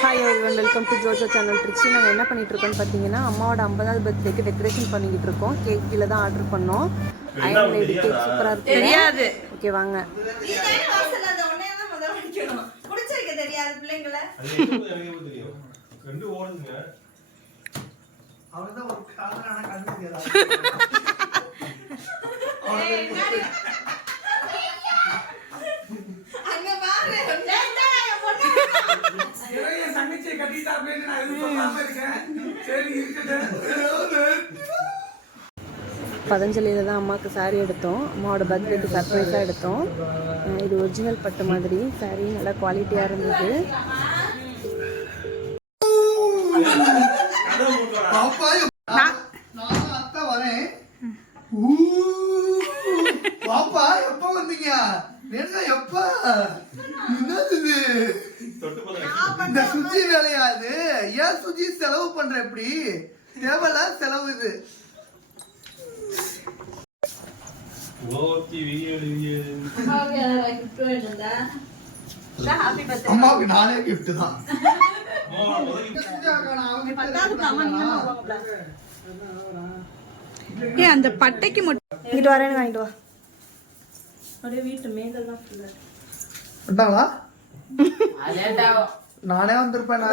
Hi one welcome to Jojo channel Trixie நாங்கள் என்ன பண்ணிட்டு இருக்கோம்னு பார்த்தீங்கன்னா அம்மாவோட ஐம்பதாவது பர்த்டேக்கு டெக்கரேஷன் பண்ணிக்கிட்டு இருக்கோம் கேக் கீழே தான் ஆர்டர் பண்ணோம். அயன் லேடி கேக் சூப்பராக இருக்கு. தெரியாது. ஓகே வாங்க. நீதானே வாசல்ல அந்த ஒண்ணே எனக்கு என் தங்கச்சியை கட்டிட்டா அப்படின்னு நான் எதுவும் சொல்லாம இருக்கேன். சரி இருக்கட்டும். பதஞ்சலியில் தான் அம்மாவுக்கு saree எடுத்தோம். அம்மாவோட பர்த்டேக்கு சர்ப்ரைஸாக எடுத்தோம். இது ஒரிஜினல் பட்டு மாதிரி. Saree நல்லா குவாலிட்டியாக இருந்தது. பாப்பா எப்ப வந்தீங்க? எப்ப? என்னது இந்த சுஜி வேலையா இது? ஏன் சுஜி செலவு பண்ற எப்படி தேவையில்ல செலவு இது. அம்மாவுக்கு நானே கிஃப்ட் தான். ஏ அந்த பட்டைக்கு மட்டும் இங்கிட்டு வரேன்னு வாங்கிட்டு வா. அப்படியே வீட்டு மேலே தான் நானே வந்திருப்பேன்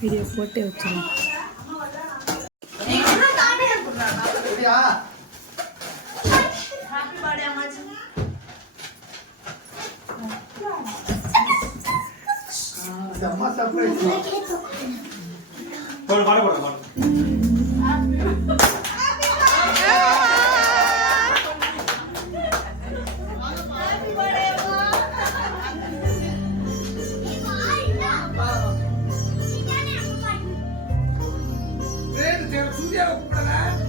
வீடியோ போட்டு வச்சிருவோம் சரியா? Happy birthday, போடு போடு பாடு. ஏய், தேவ சூர்யாவை கூப்பிடல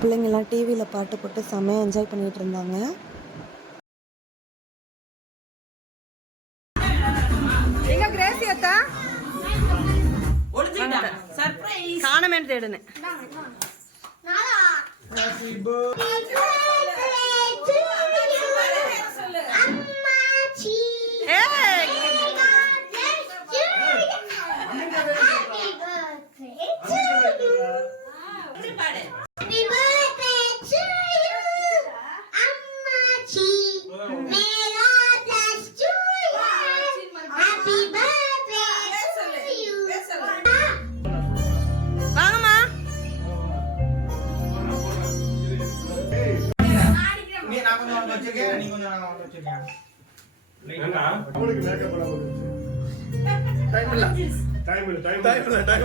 பிள்ளைங்கெல்லாம் டிவியில் பாட்டு போட்டு செம்மையாக என்ஜாய் பண்ணிட்டு இருந்தாங்க. எங்க கிரேசி அத்தா? காணமேன்னு தேடுனேன். என்ன டைம் இல்ல. டைம் இல்லை டைம் டைம் இல்ல டைம்